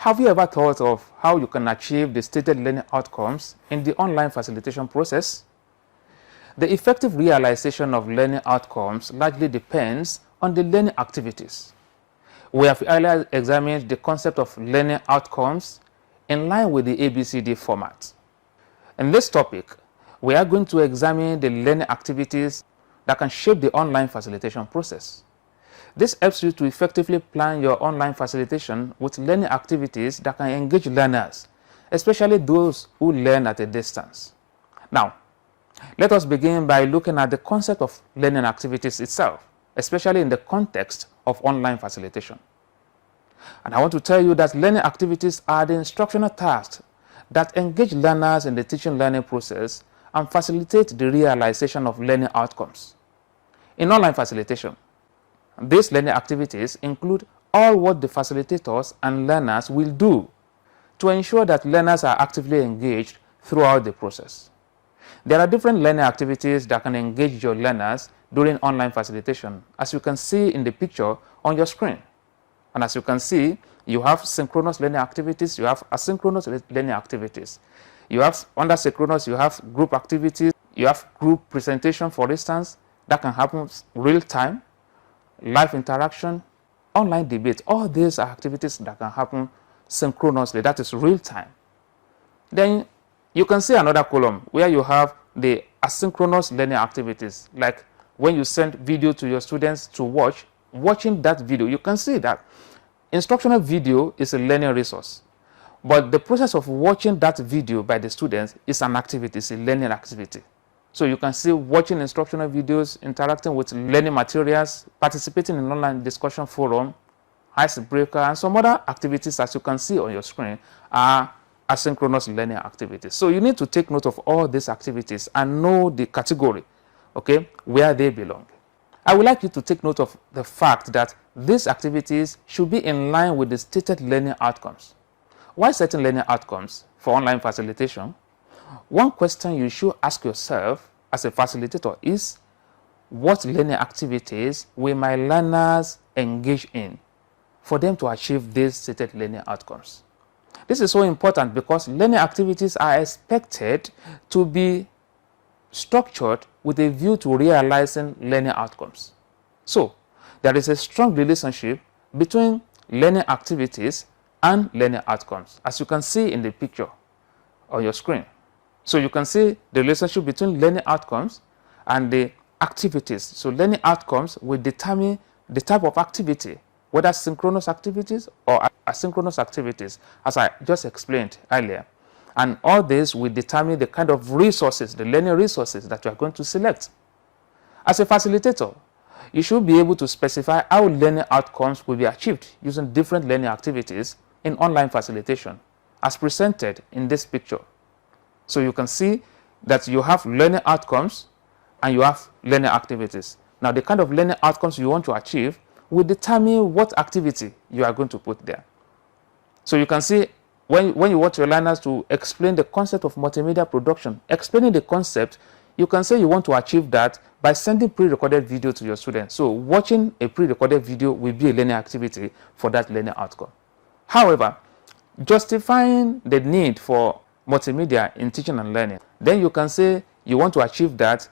Have you ever thought of how you can achieve the stated learning outcomes in the online facilitation process? The effective realization of learning outcomes largely depends on the learning activities. We have earlier examined the concept of learning outcomes in line with the ABCD format. In this topic, we are going to examine the learning activities that can shape the online facilitation process. This helps you to effectively plan your online facilitation with learning activities that can engage learners, especially those who learn at a distance. Now, let us begin by looking at the concept of learning activities itself, especially in the context of online facilitation. And I want to tell you that learning activities are the instructional tasks that engage learners in the teaching-learning process and facilitate the realization of learning outcomes. In online facilitation, these learning activities include all what the facilitators and learners will do to ensure that learners are actively engaged throughout the process. There are different learning activities that can engage your learners during online facilitation, as you can see in the picture on your screen. And as you can see, you have synchronous learning activities, you have asynchronous learning activities. You have, under synchronous, you have group activities, you have group presentation, for instance, that can happen real time, live interaction, online debate. All these are activities that can happen synchronously, that is real time. Then you can see another column where you have the asynchronous learning activities, like when you send video to your students to watch, watching that video, you can see that instructional video is a learning resource. But the process of watching that video by the students is an activity, it's a learning activity. So you can see watching instructional videos, interacting with learning materials, participating in online discussion forum, icebreaker, and some other activities, as you can see on your screen, are asynchronous learning activities. So you need to take note of all these activities and know the category, okay, where they belong. I would like you to take note of the fact that these activities should be in line with the stated learning outcomes. Why setting learning outcomes for online facilitation? One question you should ask yourself as a facilitator is, what learning activities will my learners engage in for them to achieve these stated learning outcomes? This is so important because learning activities are expected to be structured with a view to realizing learning outcomes. So, there is a strong relationship between learning activities and learning outcomes, as you can see in the picture on your screen. So you can see the relationship between learning outcomes and the activities. So learning outcomes will determine the type of activity, whether synchronous activities or asynchronous activities, as I just explained earlier. And all this will determine the kind of resources, the learning resources that you are going to select. As a facilitator, you should be able to specify how learning outcomes will be achieved using different learning activities in online facilitation, as presented in this picture. So you can see that you have learning outcomes and you have learning activities. Now, the kind of learning outcomes you want to achieve will determine what activity you are going to put there. So you can see when you want your learners to explain the concept of multimedia production, explaining the concept, you can say you want to achieve that by sending pre-recorded video to your students. So watching a pre-recorded video will be a learning activity for that learning outcome. However, justifying the need for multimedia in teaching and learning, then you can say you want to achieve that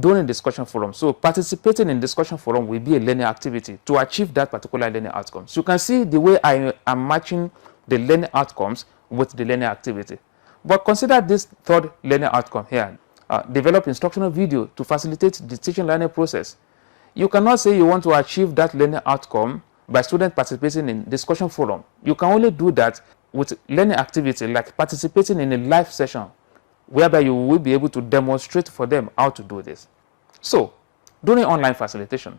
during discussion forum. So participating in discussion forum will be a learning activity to achieve that particular learning outcome. So you can see the way I am matching the learning outcomes with the learning activity. But consider this third learning outcome here. Develop instructional video to facilitate the teaching learning process. You cannot say you want to achieve that learning outcome by students participating in discussion forum. You can only do that with learning activity like participating in a live session, whereby you will be able to demonstrate for them how to do this. So, during online facilitation,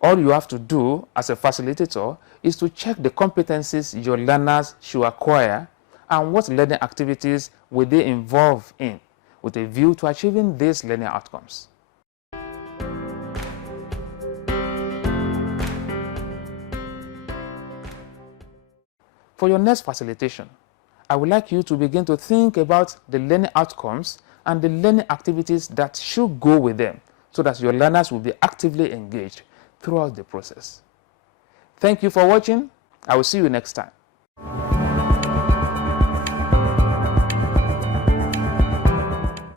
all you have to do as a facilitator is to check the competencies your learners should acquire and what learning activities will they involve in, with a view to achieving these learning outcomes. For your next facilitation, I would like you to begin to think about the learning outcomes and the learning activities that should go with them so that your learners will be actively engaged throughout the process. Thank you for watching. I will see you next time.